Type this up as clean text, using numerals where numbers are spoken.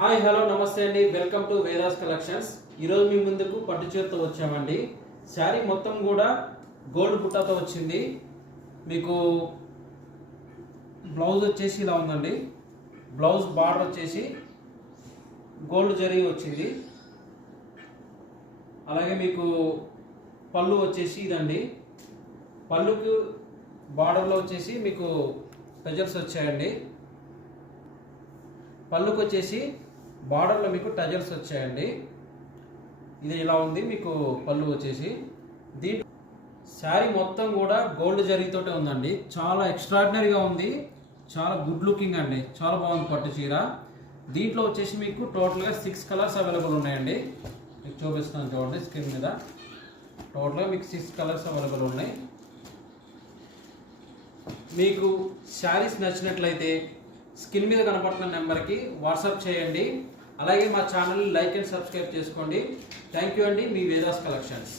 Hi hello నమస్తే అండి, welcome to Vedas collections. ఈరోజు మీ ముందుకు పట్టు చీరతో వచ్చామండి. శారీ మొత్తం కూడా గోల్డ్ బుట్టాతో వచ్చింది. మీకు బ్లౌజ్ వచ్చేసి ఇలా ఉందండి. బ్లౌజ్ బార్డర్ వచ్చేసి గోల్డ్ జరీ వచ్చింది. అలాగే మీకు పళ్ళు వచ్చేసి ఇదండి. పళ్ళుకు బార్డర్లో వచ్చేసి మీకు టజల్స్ వచ్చాయండి. పళ్ళుకు వచ్చేసి బార్డర్లో మీకు టజల్స్ వచ్చాయండి. ఇది ఇలా ఉంది మీకు పళ్ళు వచ్చేసి. దీని శారీ మొత్తం కూడా గోల్డ్ జరీతోటే ఉందండి. చాలా ఎక్స్ట్రాడినరీగా ఉంది, చాలా గుడ్ లుకింగ్ అండి, చాలా బాగుంది పట్టు చీర. దీంట్లో వచ్చేసి మీకు టోటల్గా 6 కలర్స్ అవైలబుల్ ఉన్నాయండి. మీకు చూపిస్తాను చూడండి స్క్రీన్ మీద. టోటల్గా మీకు 6 కలర్స్ అవైలబుల్ ఉన్నాయి. మీకు శారీస్ నచ్చినట్లయితే స్క్రీన్ మీద కనపడుతున్న నెంబర్కి వాట్సాప్ చేయండి. అలాగే మా ఛానల్ని లైక్ అండ్ సబ్స్క్రైబ్ చేసుకోండి. థ్యాంక్ యూ అండి, మీ వేదాస్ కలెక్షన్స్.